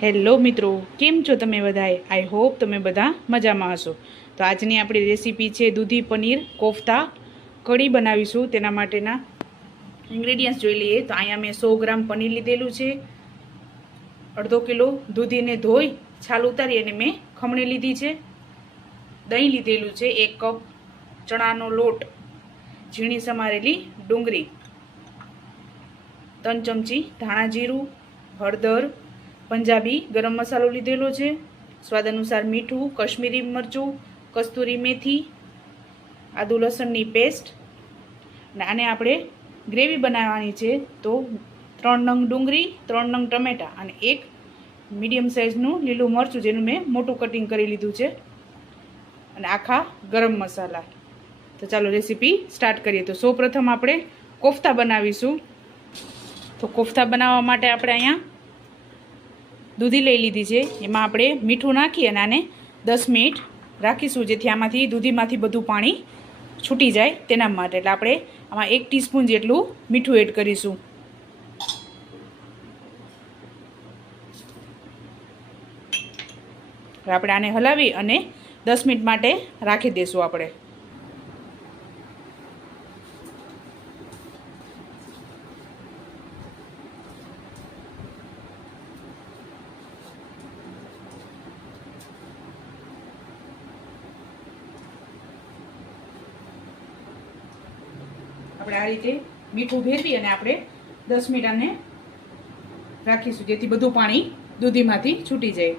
Hello મિત્રો, કેમ છો તમે બધાએ? આઈ હોપ તમે બધા મજામાં હશો. તો આજની આપણી રેસીપી છે દૂધી પનીર કોફતા. કઢી બનાવીશું તેના માટેના ઇન્ગ્રેડિયન્ટ્સ જોઈ લઈએ. તો અહીંયા મેં સો ગ્રામ પનીર લીધેલું છે. અડધો કિલો દૂધીને ધોઈ, છાલ ઉતારી અને મેં ખમણી લીધી છે. દહીં લીધેલું છે એક કપ ચણાનો લોટ, ઝીણી સમારેલી ડુંગળી, ત્રણ ચમચી ધાણા જીરું, હળદર પંજાબી ગરમ મસાલો લીધેલો છે. સ્વાદ અનુસાર મીઠું, કશ્મીરી મરચું, કસ્તુરી મેથી, આદુ લસણની પેસ્ટ અને આને આપણે ગ્રેવી બનાવવાની છે. તો ત્રણ નંગ ડુંગળી, ત્રણ નંગ ટમેટાં અને એક મીડિયમ સાઇઝનું લીલું મરચું જેનું મેં મોટું કટિંગ કરી લીધું છે. અને આખા ગરમ મસાલા. તો ચાલો રેસીપી સ્ટાર્ટ કરીએ. તો સૌપ્રથમ આપણે કોફતા બનાવીશું. તો કોફતા બનાવવા માટે આપણે અહીંયા દૂધી લઈ લીધી છે. એમાં આપણે મીઠું નાખી અને આને દસ મિનિટ રાખીશું, જેથી આમાંથી દૂધીમાંથી બધું પાણી છૂટી જાય તેના માટે. એટલે આપણે આમાં એક ટીસ્પૂન જેટલું મીઠું એડ કરીશું. આપણે આને હલાવી અને દસ મિનિટ માટે રાખી દઈશું આપણે. આપણે આ રીતે મીઠું ભેરવી અને આપણે દસ મિનિટ આને રાખીશું, જેથી બધું પાણી દૂધીમાંથી છૂટી જાય.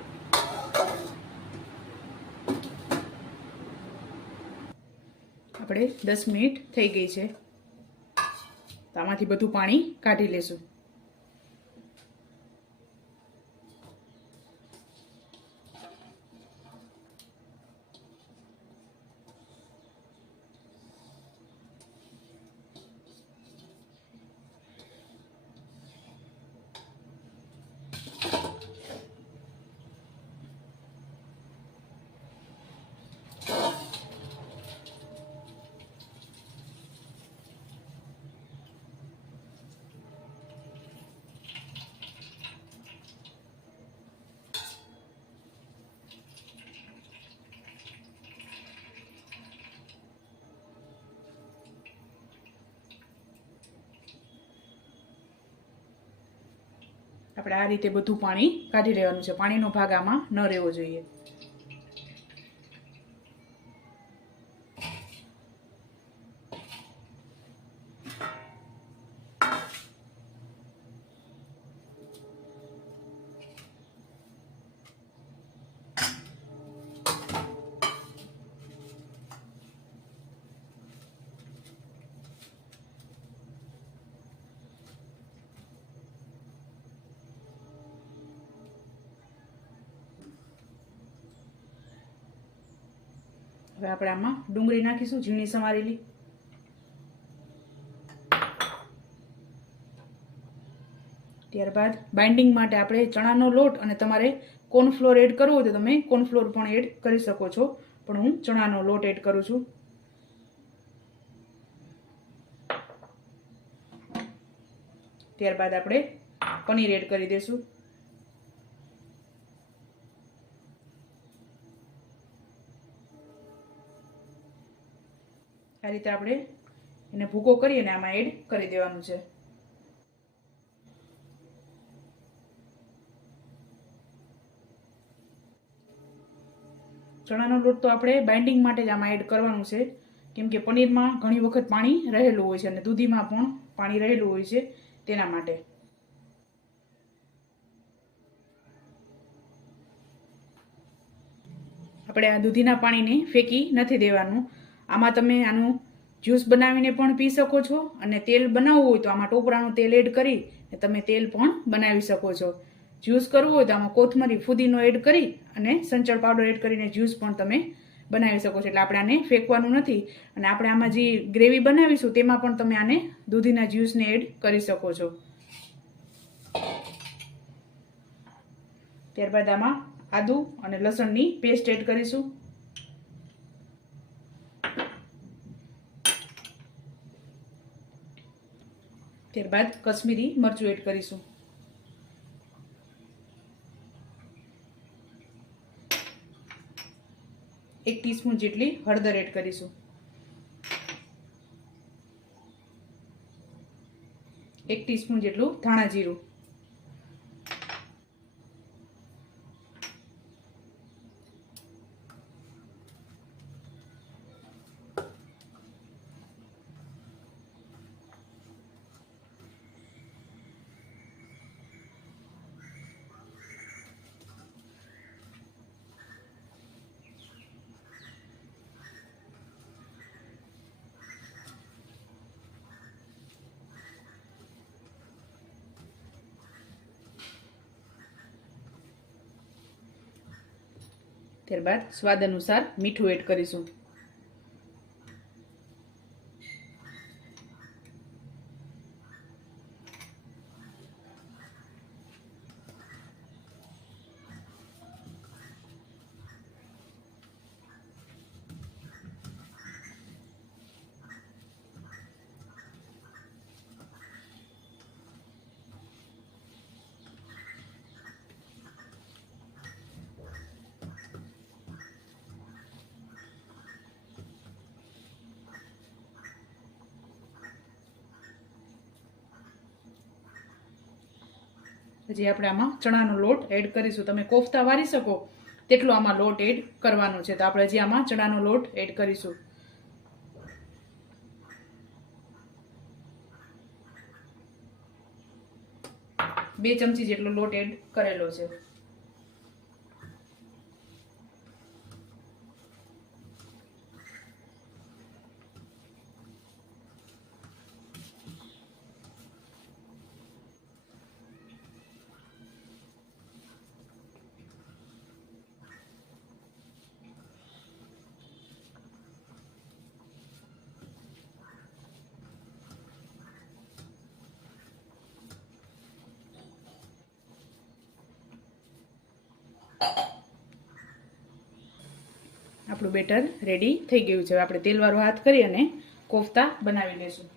આપણે દસ મિનિટ થઈ ગઈ છે. આમાંથી બધું પાણી કાઢી લેશું. આપણે આ રીતે બધું પાણી કાઢી લેવાનું છે. પાણીનો ભાગ આમાં ન રહેવો જોઈએ. હવે આપણે આમાં ડુંગળી નાખીશું, ઝીણી સમારેલી. ત્યારબાદ બાઇન્ડિંગ માટે આપણે ચણાનો લોટ અને તમારે કોર્નફ્લોર એડ કરવો હોય તો તમે કોર્નફ્લોર પણ એડ કરી શકો છો. પણ હું ચણાનો લોટ એડ કરું છું. ત્યારબાદ આપણે પનીર એડ કરી દઈશું આ રીતે આપણે એને ભૂકો કરી અને આમાં એડ કરી દેવાનું છે. ચણાનો લોટ તો આપણે બાઇન્ડિંગ માટે જ આમાં એડ કરવાનું છે. કેમ કે પનીરમાં ઘણી વખત પાણી રહેલું હોય છે અને દૂધીમાં પણ પાણી રહેલું હોય છે તેના માટે. આપણે આ દૂધીના પાણીને ફેંકી નથી દેવાનું. આમાં તમે આનું જ્યુસ બનાવીને પણ પી શકો છો અને તેલ બનાવવું હોય તો આમાં ટોપરાનું તેલ એડ કરી તમે તેલ પણ બનાવી શકો છો. જ્યુસ કરવું હોય તો આમાં કોથમરી, ફુદીનો એડ કરી અને સંચળ પાવડર એડ કરીને જ્યુસ પણ તમે બનાવી શકો છો. એટલે આપણે આને ફેંકવાનું નથી અને આપણે આમાં જે ગ્રેવી બનાવીશું તેમાં પણ તમે આને દૂધીના જ્યુસને એડ કરી શકો છો. ત્યારબાદ આમાં આદુ અને લસણની પેસ્ટ એડ કરીશું. ત્યારબાદ કશ્મીરી મરચું એડ કરીશું. એક ટીસ્પૂન જેટલી હળદર એડ કરીશું. એક ટીસ્પૂન જેટલું ધાણા જીરું. ત્યારબાદ સ્વાદ અનુસાર મીઠું એડ કરીશું. પછી આપણે આમાં ચણાનો લોટ એડ કરીશું. તમે કોફતા વારી શકો, તેટલો આમાં લોટ એડ કરવાનો છે. તો આપણે હજી આમાં ચણાનો લોટ એડ કરીશું. બે ચમચી જેટલો લોટ એડ કરેલો છે. આપણું બેટર રેડી થઈ ગયું છે. આપણે તેલવાળો હાથ કરી અને કોફતા બનાવી લેશું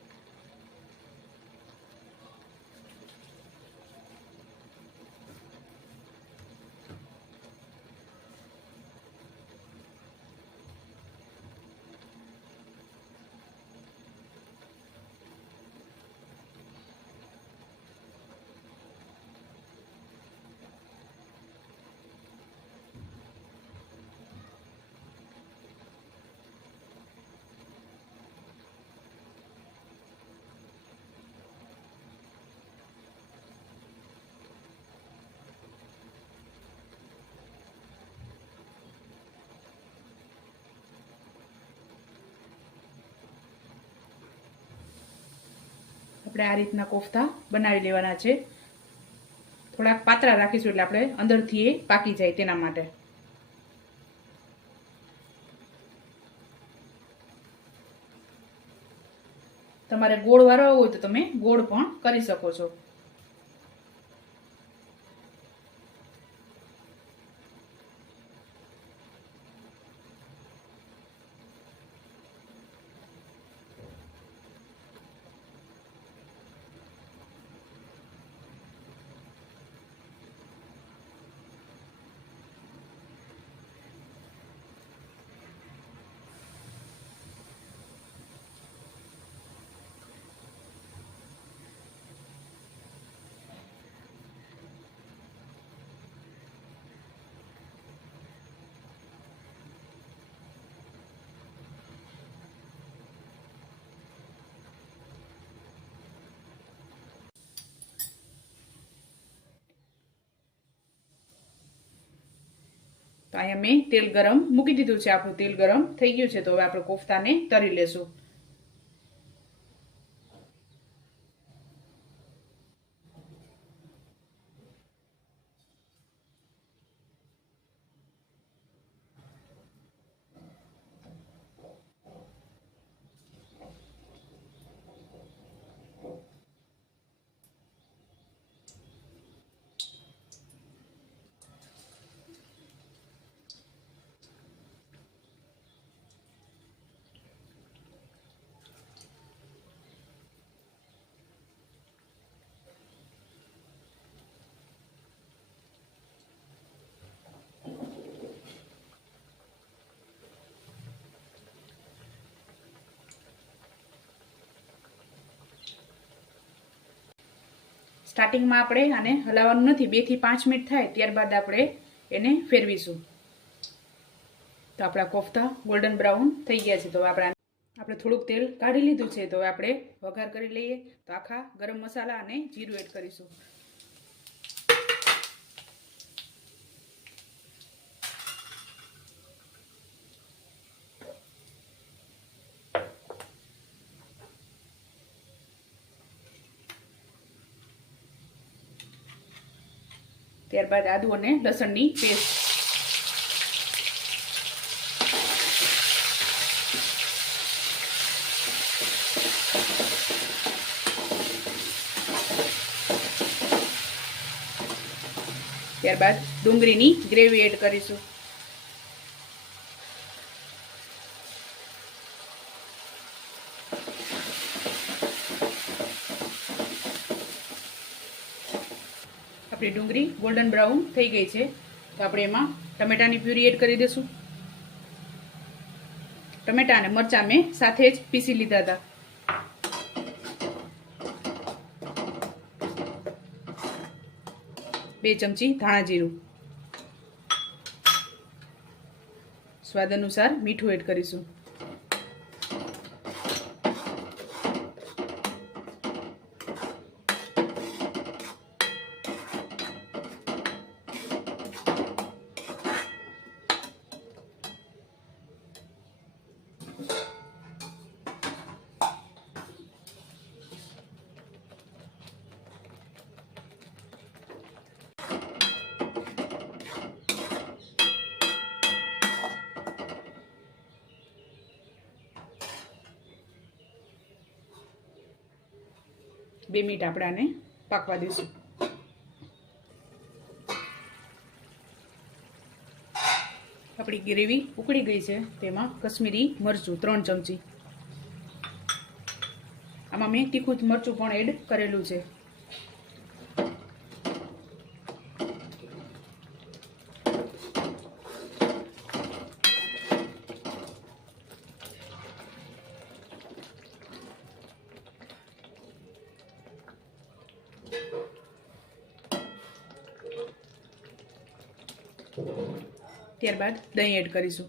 આપણે આ રીતના કોફતા બનાવી લેવાના છે. થોડાક પાતળા રાખીશું એટલે આપણે અંદરથી એ પાકી જાય તેના માટે. તમારે ગોળ વાળવા હોય તો તમે ગોળ પણ કરી શકો છો. તો અહીંયા મેં તેલ ગરમ મૂકી દીધું છે. આપણું તેલ ગરમ થઈ ગયું છે. તો હવે આપણે કોફતાને તરી લેશું. સ્ટાર્ટિંગમાં આપણે આને હલાવવાનું નથી. બેથી પાંચ મિનિટ થાય ત્યારબાદ આપણે એને ફેરવીશું. તો આપણા કોફતા ગોલ્ડન બ્રાઉન થઈ ગયા છે. તો આપણા આપણે થોડુંક તેલ કાઢી લીધું છે. તો આપણે વઘાર કરી લઈએ. તો આખા ગરમ મસાલા અને જીરું એડ કરીશું. ત્યારબાદ આદુ અને લસણની પેસ્ટ. ત્યારબાદ ડુંગળીની ગ્રેવી એડ કરીશું. ડુંગળી ગોલ્ડન બ્રાઉન થઈ ગઈ છે. તો આપણે એમાં ટમેટાની પ્યુરી એડ કરી દઈશું ટમેટા અને મરચાં મેં સાથે જ પીસી લીધા હતા. બે ચમચી ધાણા જીરું. સ્વાદ અનુસાર મીઠું એડ કરીશું. બે મિનિટ આપણે આને પાકવા દઈશું. આપણી ગ્રેવી ઉકળી ગઈ છે. તેમાં કશ્મીરી મરચું, ત્રણ ચમચી. આમાં મેં તીખું મરચું પણ એડ કરેલું છે. ત્યારબાદ દહીં એડ કરીશું.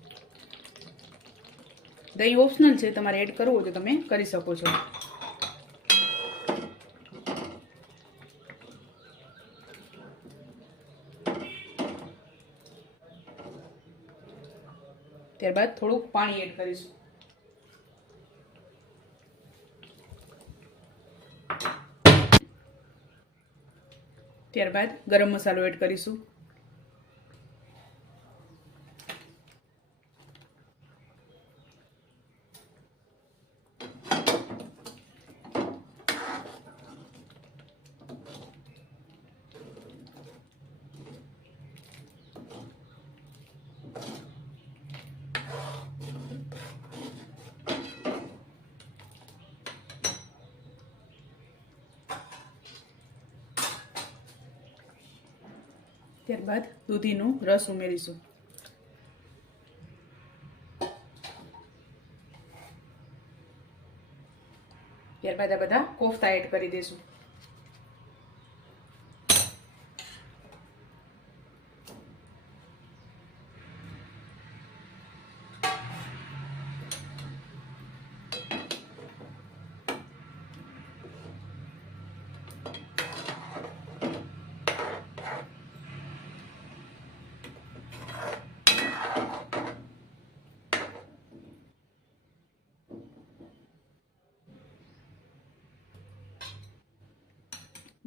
દહીં ઓપ્શનલ છે, તમારે એડ કરવું હોય તો તમે કરી શકો છો. ત્યારબાદ થોડુંક પાણી એડ કરીશું. ત્યારબાદ ગરમ મસાલો એડ કરીશું. ત્યારબાદ દૂધીનું રસ ઉમેરીશું. ત્યારબાદ આ બધા કોફતા એડ કરી દઈશું.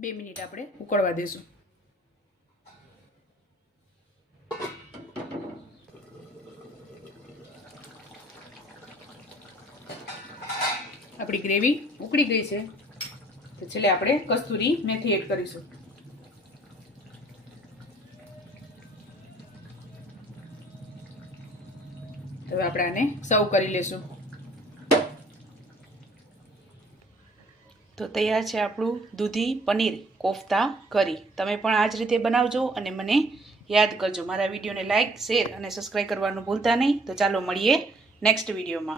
બે મિનિટ આપણે ઉકળવા દઈશું આપણી ગ્રેવી ઉકળી ગઈ છે. તો છેલ્લે આપણે કસ્તુરી મેથી એડ કરીશું. હવે આપણે આને સર્વ કરી લેશું. તો તૈયાર છે આપણું દૂધી પનીર કોફતા કરી. તમે પણ આ જ રીતે બનાવજો અને મને યાદ કરજો. મારા વિડીયોને લાઇક શેર અને સબસ્ક્રાઈબ કરવાનું ભૂલતા નહીં. તો ચાલો મળીએ નેક્સ્ટ વિડીયોમાં.